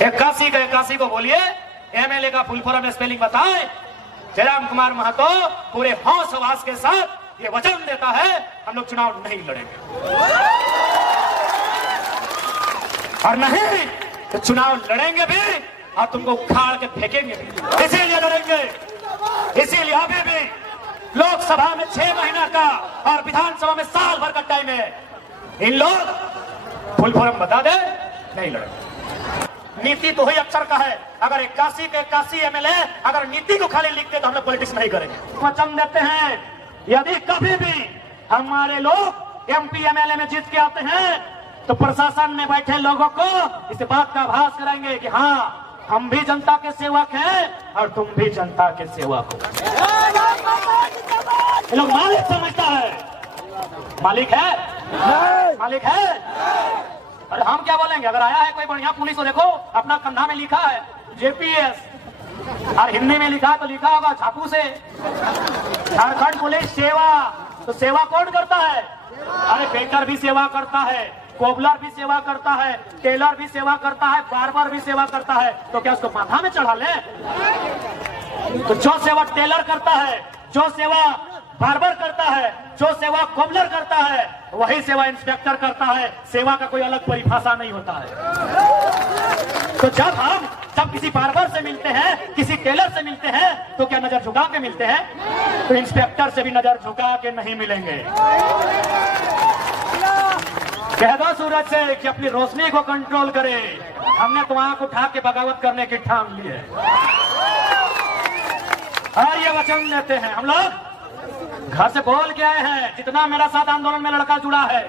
81 को बोलिए एमएलए का फुल फॉर्म स्पेलिंग बताए। जयराम कुमार महतो पूरे होश हवास के साथ ये वचन देता है हम लोग चुनाव नहीं लड़ेंगे, और नहीं तो चुनाव लड़ेंगे भी और तुमको उखाड़ के फेंकेंगे भी। इसीलिए लड़ेंगे, इसीलिए अभी भी लोकसभा में 6 महीना का और विधानसभा में साल भर का टाइम है। इन लोग फुल फॉर्म बता दे, नहीं लड़ेंगे। नीति तो ही अक्षर का है। अगर 81 के 81 एमएलए अगर नीति को खाली लिखते तो हम लोग पॉलिटिक्स नहीं करेंगे। वचन देते हैं यदि कभी भी हमारे लोग एमपी एमएलए में जीत के आते हैं तो प्रशासन में बैठे लोगों को इस बात का आभास कराएंगे कि हाँ हम भी जनता के सेवक हैं और तुम भी जनता के सेवक हो। ये लोग मालिक समझता है, मालिक है, मालिक है। अरे हम क्या बोलेंगे? अगर आया है कोई बढ़िया पुलिस तो देखो अपना कंधा में लिखा है जेपीएस, और हिंदी में लिखा है तो लिखा होगा छापू से झारखंड पुलिस सेवा। तो सेवा कौन करता है? अरे बेकर भी सेवा करता है, कोबलर भी सेवा करता है, टेलर भी सेवा करता है, बार्बर भी सेवा करता है। तो क्या उसको माथा में चढ़ा ले? तो जो सेवा टेलर करता है, जो सेवा बार्बर करता है, जो सेवा कोबलर करता है, वही सेवा इंस्पेक्टर करता है। सेवा का कोई अलग परिभाषा नहीं होता है। तो जब किसी बार्बर से मिलते हैं, किसी टेलर से मिलते हैं तो क्या नजर झुका के मिलते हैं? तो इंस्पेक्टर से भी नजर झुका के नहीं मिलेंगे। कह दो सूरज से कि अपनी रोशनी को कंट्रोल करे, हमने तो आंख उठा के बगावत करने की ठान ली है। और ये वचन देते हैं हम लोग घर से बोल के आए हैं। जितना मेरा साथ आंदोलन में लड़का जुड़ा है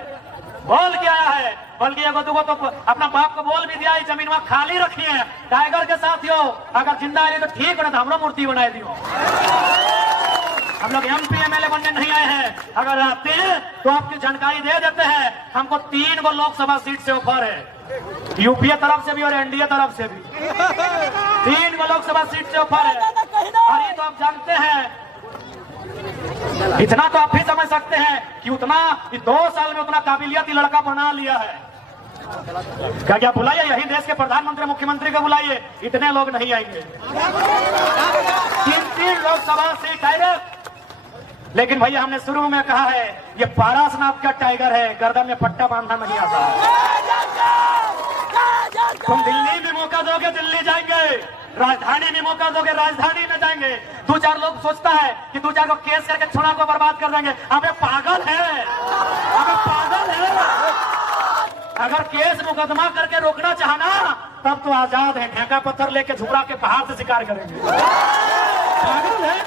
बोल के आया है, बल्कि एगो दुगो तो अपना बाप को बोल भी दिया है जमीन वहां खाली रखी है टाइगर के साथियों, अगर जिंदा है तो ठीक है, हमरो मूर्ति बनाए दियो। हम लोग एमपी एमएलए बनने नहीं आए हैं। अगर आते हैं तो आपकी जानकारी दे देते हैं। हमको 3 गो लोकसभा सीट से ऑफर है, यूपीए तरफ से भी और एनडीए तरफ से भी 3 गो लोकसभा सीट से ऑफर है। और ये तो आप जानते हैं, इतना तो आप भी समझ सकते हैं कि उतना 2 साल में उतना काबिलियती लड़का बना लिया है। क्या बुलाइए, यही देश के प्रधानमंत्री मुख्यमंत्री को बुलाइए, इतने लोग नहीं आएंगे। 3 लोकसभा सीट डायरेक्ट। लेकिन भैया हमने शुरू में कहा है ये पारासनाथ का टाइगर है, गर्दन में पट्टा बांधना नहीं आता। तुम दिल्ली में मौका दोगे दिल्ली जाएंगे, राजधानी में मौका दोगे राजधानी में जाएंगे। 2-4 लोग सोचता है कि 2-4 को केस करके छोड़ा को बर्बाद कर देंगे। अबे पागल है, अबे पागल है। अगर केस मुकदमा करके रोकना चाहना तब तो आजाद है, ढेंका पत्थर लेके झुमरा के पहाड़ से शिकार करेंगे। पागल है,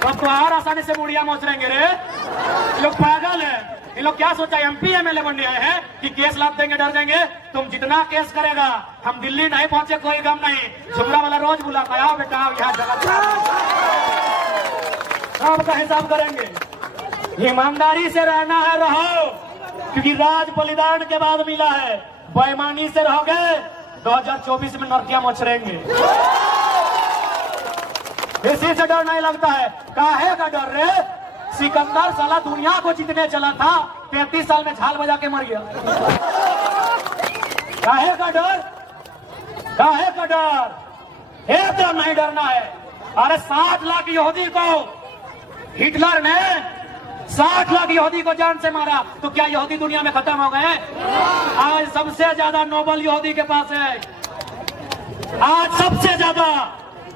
तब तो और आसानी से मुड़िया मोचरेंगे रे। लोग पागल है। ये लोग क्या सोचा एमपी एमएलए बनने आए हैं कि केस लाद देंगे डर जाएंगे। तुम जितना केस करेगा, हम दिल्ली नहीं पहुंचे कोई गम नहीं। झुमरा वाला रोज बुलाता है, आओ बेटा आओ यहाँ जगह सबका हिसाब करेंगे। ईमानदारी से रहना है रहो, क्योंकि राज बलिदान के बाद मिला है। बेईमानी से रहोगे 2024 में नर्तियां मचरेंगे। इसी से डर नहीं लगता है। काहे का डर रे? सिकंदर साला दुनिया को जीतने चला था, 33 साल में झाल बजा के मर गया। काहे का डर? काहे का डर? तो नहीं डरना है। अरे 60 लाख यहूदी को हिटलर ने 60 लाख यहूदी को जान से मारा, तो क्या यहूदी दुनिया में खत्म हो गए? आज सबसे ज्यादा नोबेल यहूदी के पास है। आज सबसे ज्यादा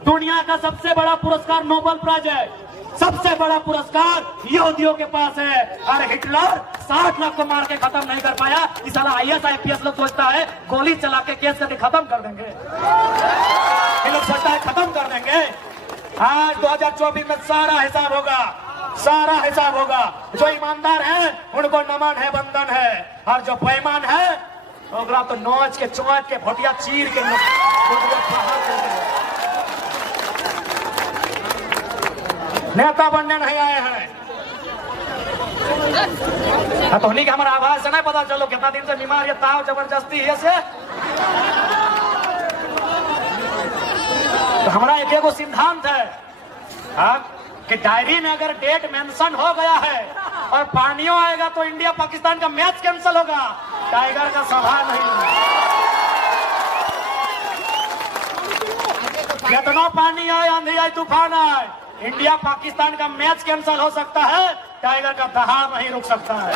दुनिया का सबसे बड़ा पुरस्कार नोबेल प्राइज है। सबसे बड़ा पुरस्कार यहूदियों के पास है। और हिटलर 60 लाख को मार के खत्म नहीं कर पाया। इस साला आईएएस आईपीएस लोग सोचता है गोली चला के केस करके खत्म कर देंगे। ये लोग सोचता है खत्म कर देंगे। आज 2024 में सारा हिसाब होगा, सारा हिसाब होगा। जो ईमानदार है उनको नमन है, बंधन है, और जो बेईमान है ओकरा तो नोच के चोंच के भोटिया चीर के नेता बनने नहीं आए हैं। तो उन्हीं के हमारा आवाज से नहीं पता चलो कितना दिन से बीमार है, ताव जबरदस्ती है से। तो हमारा एक एगो सिद्धांत है कि डायरी में अगर डेट मेंशन हो गया है और पानियों आएगा तो इंडिया पाकिस्तान का मैच कैंसिल होगा, टाइगर का सभा नहीं। कितना पानी आए, आंधी आए, तूफान आए, इंडिया पाकिस्तान का मैच कैंसिल हो सकता है, टाइगर का दहाड़ नहीं रुक सकता है।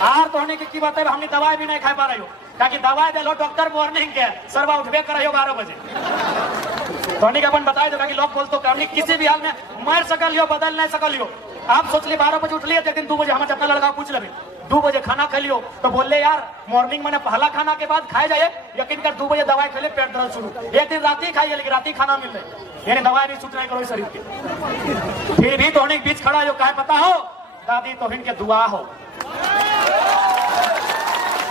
हार तो होने की बात है, हमने दवाई भी नहीं खा पा रही हो, ताकि दवाई दे लो डॉक्टर मॉर्निंग के सरवा उठबे कर 12 बजे तो अपन बताए दो कि लोग बोलते हमने किसी भी हाल में मार सकल हो, बदल नहीं सकल हो। आप सोच लिए 12 बजे उठ लिए, लेकिन 2 बजे हम अपना लड़का पूछ ले 2 बजे खाना खा लियो, तो बोल ले यार मॉर्निंग मैंने पहला खाना के बाद खाए जाए, यकीन कर 2 बजे दवाई खा ले, पेट दर्द शुरू। एक दिन रात ही खाइए, लेकिन रात ही खाना मिल रहे, यानी दवाई नहीं सूचना करो शरीर के। फिर भी तोहनी के बीच खड़ा हो, कहे पता हो दादी तोहन के दुआ हो,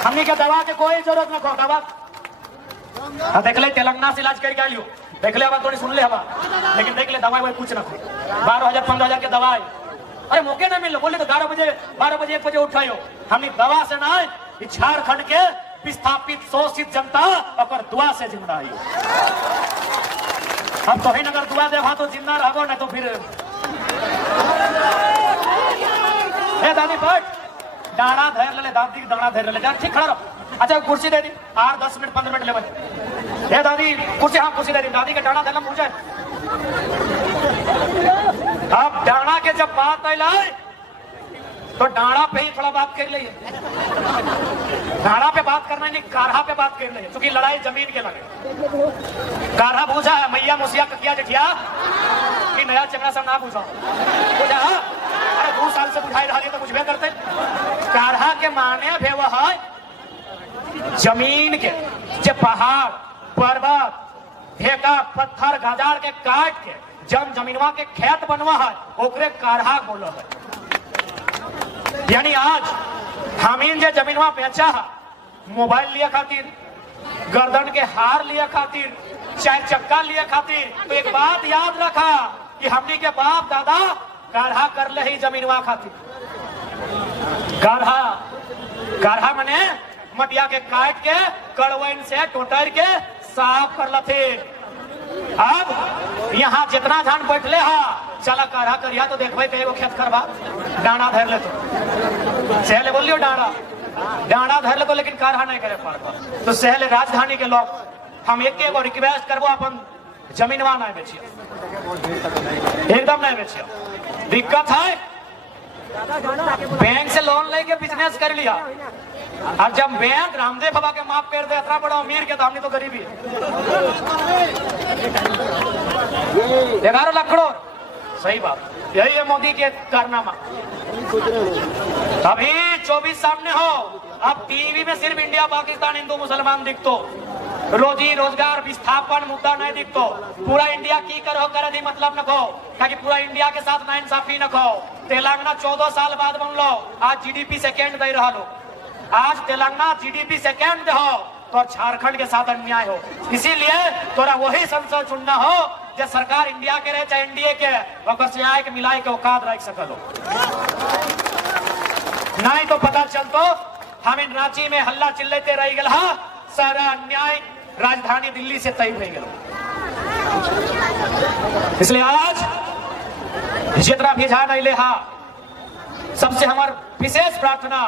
हमनी के दवा के कोई जरूरत न हो। दवा देख ले, तेलंगाना से इलाज करके आइयो, देख ले, थोड़ी सुन ले हवा, लेकिन देख ले दवाई वही कुछ न खो। 12,000 15,000 के दवाई, अरे मौके ना मिलो, बोले तो 12 बजे 1 बजे उठायो। हमने दवा से ना झारखंड के विस्थापित शोषित जनता और दुआ से जिंदा आई। हम तो अगर दुआ देवा तो जिंदा रहो, ना तो फिर दादी बैठ, डाना धैर ले, दादी डाना धैर ले, ठीक खड़ा रहो। अच्छा कुर्सी दे दी, 8 10 मिनट 15 मिनट ले। हे दादी कुर्सी, हाँ कुर्सी दे दी, दादी के डाना धैर पूछे। अब डाना के जब बात आई तो डाना पे ही थोड़ा बात कर लीजिए। डाना पे बात करना नहीं, कारहा पे बात कर लीजिए, क्योंकि लड़ाई जमीन के लगे। कारहा पूछा है मैया मुसिया ककिया जठिया कि नया चंगा सब ना पूछा पूछा, अरे 2 साल से बुझाई रहा तो कुछ भी करते। कारहा के माने भी वह है जमीन के, जो पहाड़ पर्वत ढेका पत्थर गजार के काट के जब जमीनवा के खेत बनवा है, ओकरे कारहा बोलो है। यानी आज हमीन जो जमीनवा बेचा है, मोबाइल लिया खातिर, गर्दन के हार लिया खातिर, 4 चक्का लिया खातिर, तो एक बात याद रखा कि हमनी के बाप दादा कारहा कर ले ही जमीनवा खातिर। कारहा मने मटिया के काट के कड़वैन से टोटर के साफ कर लथे। अब यहाँ जितना धान बैठले हा, चला कारहा करिया तो देखबे एगो खेत करवा, डाना धर ले तो सहले बोलियो डाना धर ले तो, लेकिन कारहा नहीं करे पड़ता। तो सहले राजधानी के लोग हम एक रिक्वेस्ट करबो, अपन जमीनवा नहीं बेचिए, एकदम नहीं बेचिए। दिक्कत है बैंक से लोन लेके बिजनेस कर लिया, और जब बैंक रामदेव बाबा के माफ कर दे इतना बड़ा अमीर के, तो हमने तो गरीबी है। 11 लाख करोड़, सही बात, यही है मोदी के कारनामा। अभी 24 सामने हो, अब टीवी में सिर्फ इंडिया पाकिस्तान हिंदू मुसलमान दिखतो, रोजी रोजगार विस्थापन मुद्दा नहीं दिखतो। पूरा इंडिया की करो करे मतलब न खो, ताकि पूरा इंडिया के साथ नाइंसाफी न खो। तेलंगाना 14 साल बाद बनलो, आज जीडीपी सेकेंड दे रहा लो। आज तेलंगाना जीडीपी सेकेंड हो तो झारखंड के साथ अन्याय हो, इसीलिए तोरा वही संसद चुनना हो जो सरकार इंडिया के रहे चाहे एनडीए के, से आए के मिलाए के औकात रख सकल हो। नहीं तो पता चलतो हम इन रांची में हल्ला चिल्लाते रह गल, सारा अन्याय राजधानी दिल्ली से तय हो गया। इसलिए आज जितना भी जान अले हा, सबसे हमार विशेष प्रार्थना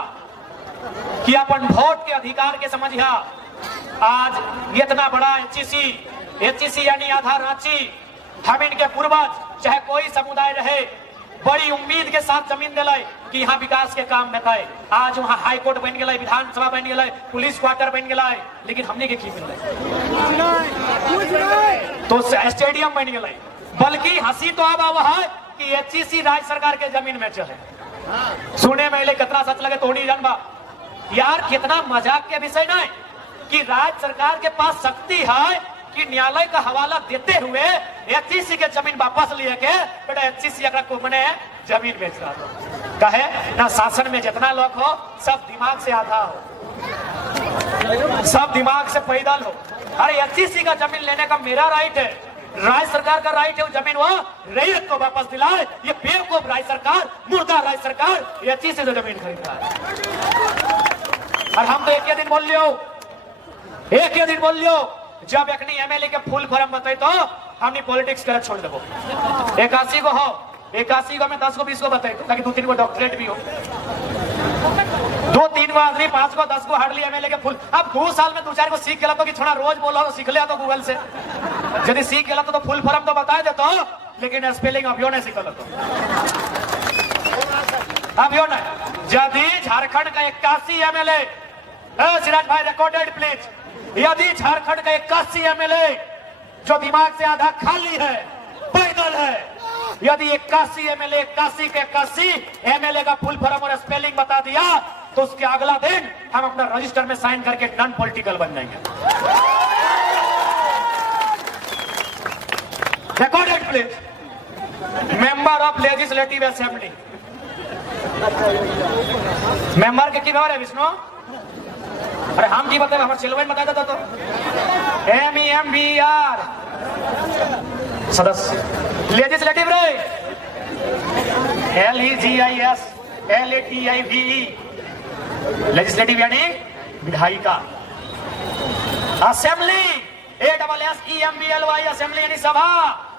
कि अपन वोट के अधिकार के समझिया। आज इतना बड़ा एचईसी यानी आधा रांची, हम इनके पूर्वज चाहे कोई समुदाय रहे, बड़ी उम्मीद के साथ जमीन दिलाई कि यहाँ विकास के काम बताए। आज वहाँ हाई कोर्ट बन गए, विधानसभा बन गए, पुलिस क्वार्टर बन गए, लेकिन हमने के मिल तो स्टेडियम बन गए। बल्कि हंसी तो अब आवा है कि एचईसी राज्य सरकार के जमीन में चले। सुने में कितना सच लगे थोड़ी जानबा यार, कितना मजाक के विषय नहीं कि राज्य सरकार के पास शक्ति है कि न्यायालय का हवाला देते हुए एचईसी के जमीन वापस लिए के बेटा एचईसी को मने जमीन बेच रहा था। कहे ना शासन में जितना लोग हो सब दिमाग से आधा हो, सब दिमाग से पैदल हो। अरे एचईसी का जमीन लेने का मेरा राइट है, राज्य सरकार का राइट है, वो जमीन वो रैयत को वापस दिलाए। ये बेवकूफ राज्य सरकार, मुर्दा राज्य सरकार एचईसी से जमीन खरीद रहा है। और हम तो एक ही दिन बोल लियो जब एक एमएलए के फुल फॉर्म बताए तो हमने पॉलिटिक्स कर छोड़ देबो। 81 को हो, 81 को में 10 को 20 को बताए ताकि 2-3 को डॉक्टरेट भी हो। 2 2-3 को आदमी 5 को 10 को हार्डली एमएलए के फुल। अब 2 साल में 2-4 को सीख गया तो कि छोड़ा रोज बोलो तो सीख लिया तो गूगल से। यदि सीख गया तो फुल फॉर्म तो बता देता हूं, लेकिन स्पेलिंग अभियो नहीं सीखल तो अभियो नहीं। यदि झारखंड का 81 एमएलए, सिराज भाई रिकॉर्डेड प्लीज, यदि झारखंड का 81 एमएलए जो दिमाग से आधा खाली है, पैदल है, यदि 81 एमएलए 81 के 81 एमएलए का फुल फॉर्म और स्पेलिंग बता दिया तो उसके अगला दिन हम अपना रजिस्टर में साइन करके नॉन पॉलिटिकल बन जाएंगे। Recorded please. Member of legislative assembly, member के की है विष्णु? अरे हम की बताए, हमारे सिलवन बता देता तो MEMBR सदस्य लेजिस्लेटिव रे, LEGIS LATIVE लेजिस्लेटिव यानी विधायिका। असेंबली ASSEMBLY असेंबली यानी सभा,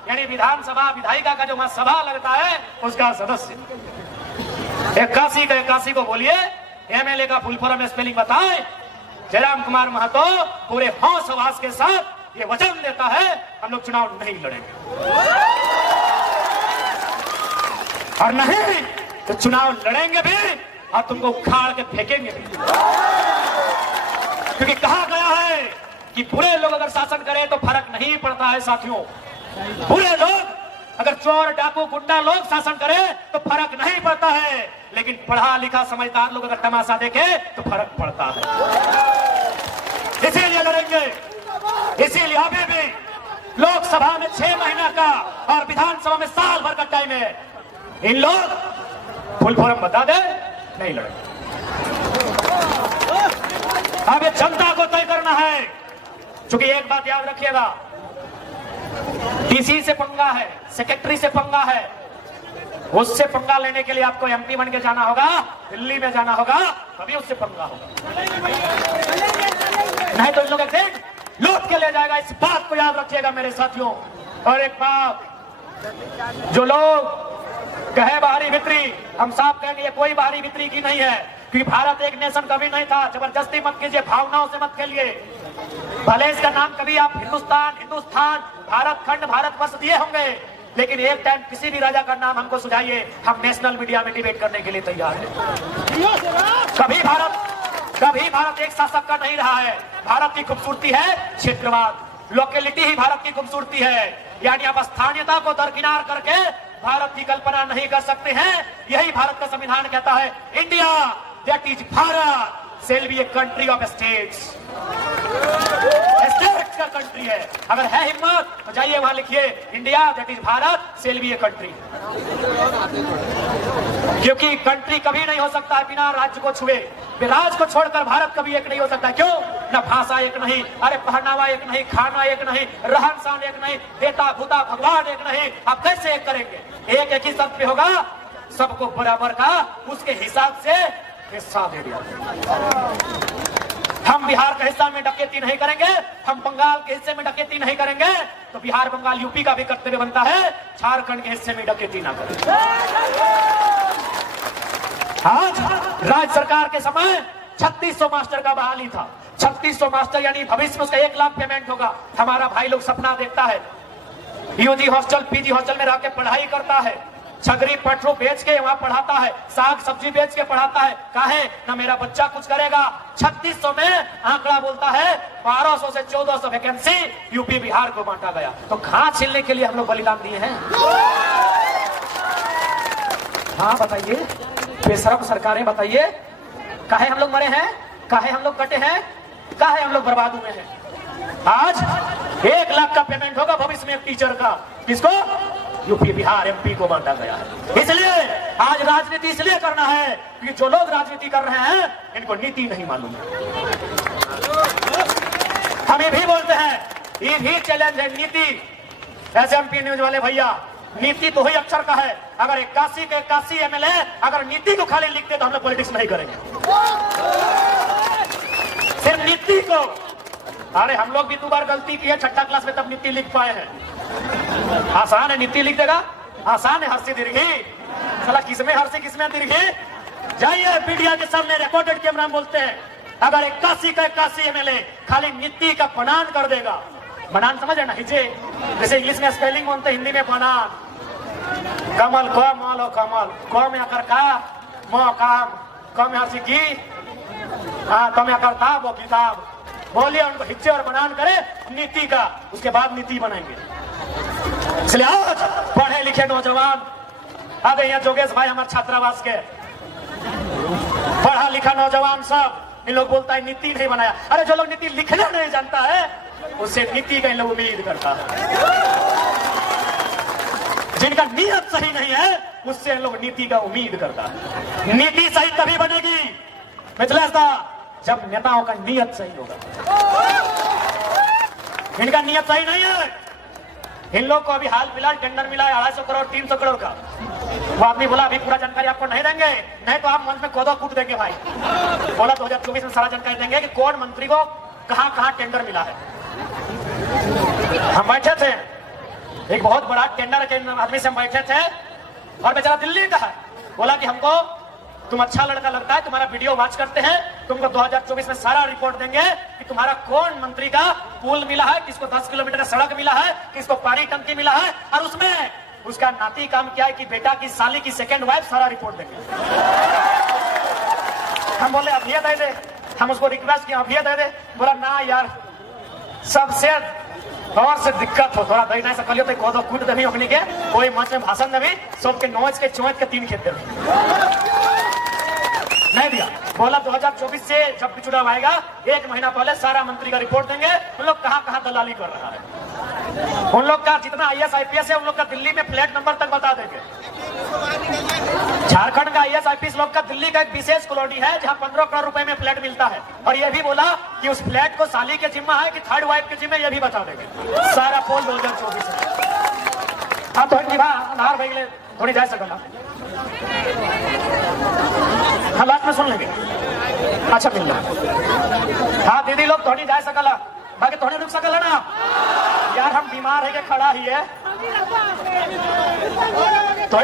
यानी विधानसभा, विधायिका का जो वहां सभा लगता है उसका सदस्य। 81 का 81 को बोलिए, एमएलए का फुल फॉर्म स्पेलिंग बताए। जयराम कुमार महतो पूरे होश हवास के साथ ये वचन देता है हम लोग चुनाव नहीं लड़ेंगे, और नहीं तो चुनाव लड़ेंगे भी और तुमको उखाड़ के फेंकेंगे भी। क्योंकि कहा गया है कि बुरे लोग अगर शासन करें तो फर्क नहीं पड़ता है साथियों। बुरे लोग अगर चोर डाकू गुंडा लोग शासन करें तो फर्क नहीं पड़ता है, लेकिन पढ़ा लिखा समझदार लोग अगर तमाशा देखे तो फर्क पड़ता है। इसीलिए लड़ेंगे, इसीलिए अभी भी लोकसभा में 6 महीना का और विधानसभा में साल भर का टाइम है। इन लोग फुल फॉर्म बता दे, नहीं लड़ेंगे। अब ये जनता को तय करना है, क्योंकि एक बात याद रखिएगा, डीसी से पंगा है, सेक्रेटरी से पंगा है, उससे पंगा लेने के लिए आपको MP बन के जाना होगा, दिल्ली में जाना होगा, तभी उससे पंगा होगा, नहीं तो इन लोग एक दिन लूट के ले जाएगा। इस बात को याद रखिएगा मेरे साथियों। और एक बात, जो लोग कहे बाहरी भीतरी, हम साफ कहेंगे ये कोई बाहरी भीतरी की नहीं है, क्योंकि भारत एक नेशन कभी नहीं था। जबरदस्ती मत कीजिए, भावनाओं से मत खेलिए। भले इसका नाम कभी आप हिंदुस्तान, भारत खंड, भारत वर्ष दिए होंगे, लेकिन एक टाइम किसी भी राजा का नाम हमको सुझाइए, हम नेशनल मीडिया में डिबेट करने के लिए तैयार हैं। कभी भारत एक शासक का नहीं रहा है। भारत की खूबसूरती है क्षेत्रवाद, लोकेलिटी ही भारत की खूबसूरती है, यानी आप स्थानीयता को दरकिनार करके भारत की कल्पना नहीं कर सकते हैं। यही भारत का संविधान कहता है, India that is Bharat shall be a country of states। State का कंट्री है। अगर है हिम्मत तो जाइए वहां लिखिए, India that is Bharat shall be a country। क्योंकि कंट्री कभी नहीं हो सकता है बिना राज्य को छुए। राज को छोड़कर भारत कभी एक नहीं हो सकता। क्यों? न भाषा एक नहीं, अरे पहनावा एक नहीं, खाना एक नहीं, रहन सहन एक नहीं, देता भूता भगवान एक नहीं। आप कैसे एक करेंगे? एक ही शब्द पे होगा, सबको बराबर का उसके हिसाब से हिस्सा दे दिया। हम बिहार के हिस्सा में डकैती नहीं करेंगे, हम बंगाल के हिस्से में डकैती नहीं करेंगे, तो बिहार बंगाल यूपी का भी कर्तव्य बनता है झारखंड के हिस्से में डकैती ना करें। आज राज्य सरकार के समय 3600 मास्टर का बहाली था। 3600 मास्टर यानी भविष्य में उसका 1 लाख पेमेंट होगा। हमारा भाई लोग सपना देखता है, यूजी हॉस्टल पीजी हॉस्टल में रह के पढ़ाई करता है, छगरी पटरू बेच के वहां पढ़ाता है, साग सब्जी बेच के पढ़ाता है। काहे ना मेरा बच्चा कुछ करेगा। 3600 में आंकड़ा बोलता है 1200 से 1400 वैकेंसी यूपी बिहार को बांटा गया। तो घास छीलने के लिए हम लोग बलिदान दिए हैं। हाँ बताइए, बेशरम सरकारें बताइए, काहे हम लोग मरे हैं, काहे हम लोग कटे हैं, काहे हम लोग बर्बाद हुए हैं। आज 1 लाख का पेमेंट होगा भविष्य में एक टीचर का। किसको? यूपी बिहार MP को बांटा गया है। इसलिए आज राजनीति इसलिए करना है कि जो लोग राजनीति कर रहे हैं इनको नीति नहीं मालूम है। हम ये भी बोलते हैं, ये भी चैलेंज है नीति। SMP न्यूज वाले भैया, नीति तो ही अक्षर का है। अगर 81 के 81 MLA अगर नीति को खाली लिखते तो हम लोग पॉलिटिक्स नहीं करेंगे, सिर्फ नीति को। अरे हम लोग भी 2 बार गलती की है, 6ठा क्लास में तब नीति लिख पाए हैं। आसान है नीति लिख देगा, आसान है हर्षी दीर्घी। साला किसमें हर्षी किसमें दीर्घी, जाइए मीडिया के सामने रिकॉर्डेड कैमरा में बोलते हैं, अगर 81 का 81 एमएलए खाली नीति का बनान कर देगा, बनान समझ है ना, हिजे जैसे इंग्लिश में स्पेलिंग बोलते हिंदी में बनान, कमल क मालो कमल, क में आकर का, म काम, क में हंसी की, हाँ तो में आकर था वो किताब, बोलिए उनको हिज्जे और बनान करे नीति का, उसके बाद नीति बनाएंगे। इसलिए आज पढ़े लिखे नौजवान, अब यहाँ जोगेश भाई हमारे छात्रावास के पढ़ा लिखा नौजवान सब, इन लोग बोलता है नीति नहीं बनाया। अरे जो लोग नीति लिखना नहीं जानता है उससे नीति का इन लोग उम्मीद करता है, जिनका नीयत सही नहीं है उससे इन लोग नीति का उम्मीद करता है। नीति सही तभी बनेगी मिथिलेश दा जब नेताओं का नियत सही होगा। इनका नियत सही नहीं है। इन लोग को अभी हाल फिलहाल टेंडर मिला है 250 करोड़ 300 करोड़ का। वो आदमी बोला अभी पूरा जानकारी आपको नहीं देंगे, नहीं तो आप मंच में कोदो कूट देंगे भाई। बोला 2024 में सारा जानकारी देंगे कि कौन मंत्री को कहां कहां टेंडर मिला है। हम बैठे थे, एक बहुत बड़ा टेंडर के आदमी से हम बैठे थे और बेचारा दिल्ली का है। बोला कि हमको तुम अच्छा लड़का लगता है, तुम्हारा वीडियो वॉच करते हैं, तुमको 2024 में सारा रिपोर्ट देंगे कि तुम्हारा कौन मंत्री का पुल मिला है, किसको 10 किलोमीटर का सड़क मिला है, किसको पानी टंकी मिला है, और उसमें उसका नाती काम क्या है कि बेटा की साली की सेकंड वाइफ, सारा रिपोर्ट देंगे। हम बोले अब ये दे दे, हम उसको रिक्वेस्ट किया अब ये दे दे। बोला ना यार, सबसे और से दिक्कत हो थोड़ा दही नहीं सकलियो तो कोदो कूट देनी अपनी के, कोई मंच में भाषण देवी सबके नोच के चोंच के 3 खेत देवी, नहीं दिया। बोला 2024 से जब भी चुनाव आएगा 1 महीना पहले सारा मंत्री का रिपोर्ट देंगे, उन लोग कहां कहां दलाली कर रहा है, उन लोग का जितना IAS IPS है उन लोग का दिल्ली में फ्लैट नंबर तक बता देंगे। झारखंड का IAS IPS लोग का दिल्ली का एक विशेष कॉलोनी है जहां 15 करोड़ रुपए में फ्लैट मिलता है, और ये भी बोला कि उस फ्लैट को साली के जिम्मा है कि थर्ड वाइफ के जिम्मे, ये भी बता देंगे सारा पोल 2024 में। अब तो भाई थोड़ी जा सकला, हालात में सुन लेंगे। अच्छा मिल रहा, हाँ दीदी लोग थोड़ी जा सकला, बाकी थोड़ी रुक सकला ना यार, हम बीमार है कि खड़ा ही है तो